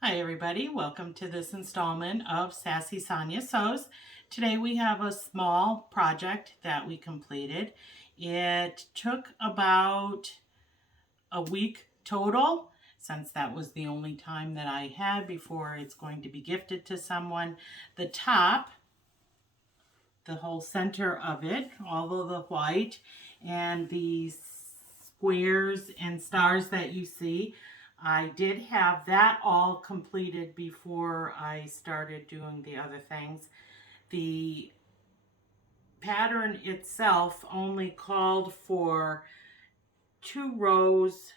Hi everybody, welcome to this installment of Sassy Sonya Sews. Today we have a small project that we completed. It took about a week total, since that was the only time that I had before it's going to be gifted to someone. The top, the whole center of it, all of the white, and the squares and stars that you see, I did have that all completed before I started doing the other things. The pattern itself only called for 2 rows,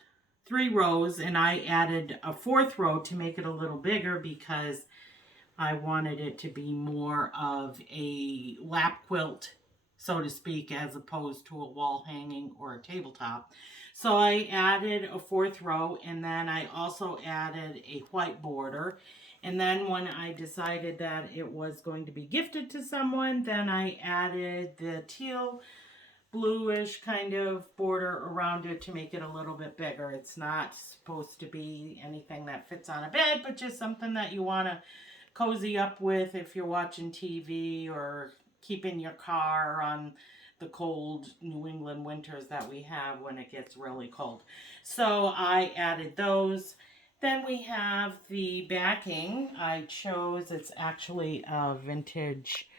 3 rows, and I added a fourth row to make it a little bigger because I wanted it to be more of a lap quilt, so to speak, as opposed to a wall hanging or a tabletop. So I added a fourth row, and then I also added a white border. And then when I decided that it was going to be gifted to someone, then I added the teal bluish kind of border around it to make it a little bit bigger. It's not supposed to be anything that fits on a bed, but just something that you want to cozy up with if you're watching TV or keep in your car on the cold New England winters that we have when it gets really cold. So I added those. Then we have the backing. I chose, it's actually a vintage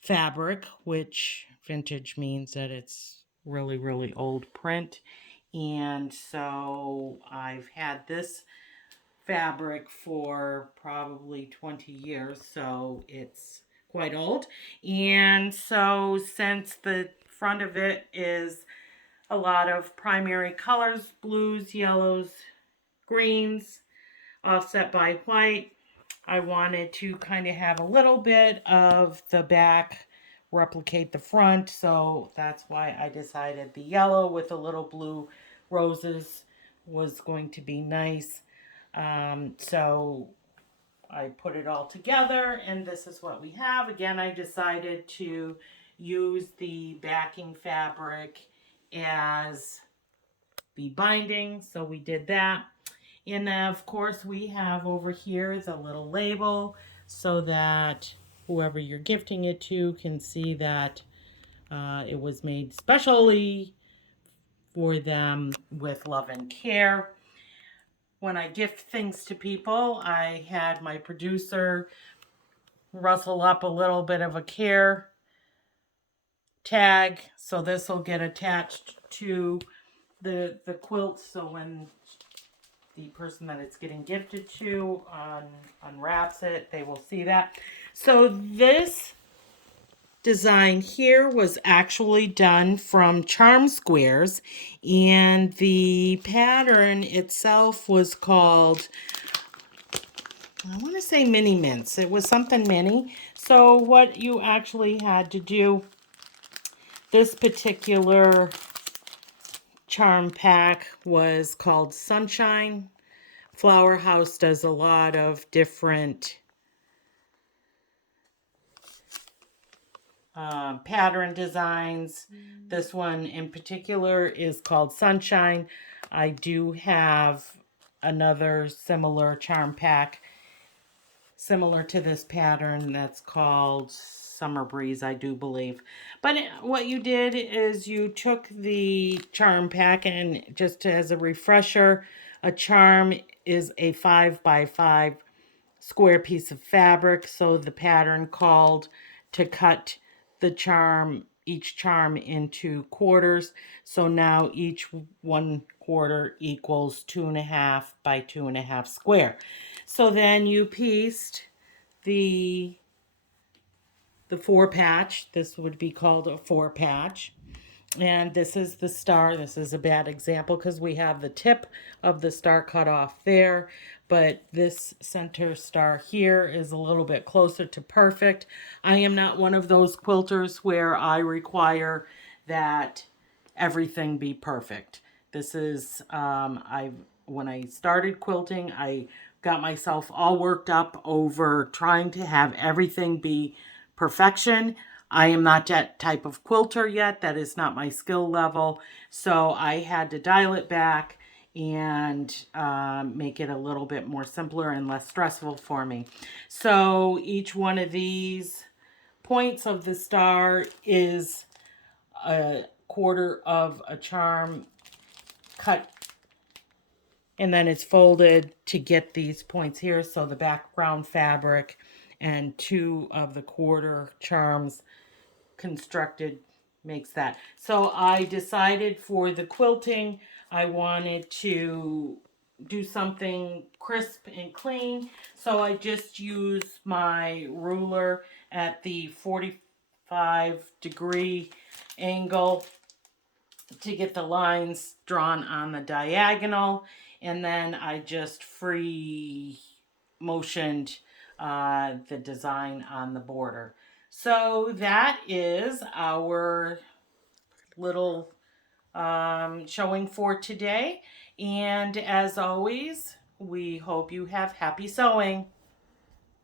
fabric, which vintage means that it's really, really old print. And so I've had this fabric for probably 20 years, so it's quite old. And so, since the front of it is a lot of primary colors, blues, yellows, greens, offset by white, I wanted to kind of have a little bit of the back replicate the front, so that's why I decided the yellow with the little blue roses was going to be nice. So I put it all together, and this is what we have. Again, I decided to use the backing fabric as the binding, so we did that. And of course, we have over here the little label so that whoever you're gifting it to can see that it was made specially for them with love and care. When I gift things to people, I had my producer rustle up a little bit of a care tag, so this will get attached to the quilt, so when the person that it's getting gifted to unwraps it, they will see that. So this design here was actually done from charm squares, and the pattern itself was called, I want to say mini mints. It was something mini. So what you actually had to do, this particular charm pack was called Sunshine. Flower House does a lot of different pattern designs. This one in particular is called Sunshine. I do have another similar charm pack similar to this pattern that's called Summer Breeze, I do believe. But what you did is you took the charm pack, and just as a refresher, a charm is a 5 by 5 square piece of fabric. So the pattern called to cut the charm, each charm into quarters. So now each 1/4 equals 2.5 by 2.5 square. So then you pieced the the 4 patch. This would be called a 4 patch. And this is the star. This is a bad example because we have the tip of the star cut off there. But this center star here is a little bit closer to perfect. I am not one of those quilters where I require that everything be perfect. This is, when I started quilting, I got myself all worked up over trying to have everything be perfection. I am not that type of quilter yet. That is not my skill level. So I had to dial it back and make it a little bit more simpler and less stressful for me. So each one of these points of the star is a quarter of a charm cut, and then it's folded to get these points here. So the background fabric and 2 of the quarter charms constructed makes that. So I decided for the quilting, I wanted to do something crisp and clean. So I just used my ruler at the 45-degree angle to get the lines drawn on the diagonal, and then I just free motioned the design on the border. So that is our little showing for today, and as always, we hope you have happy sewing.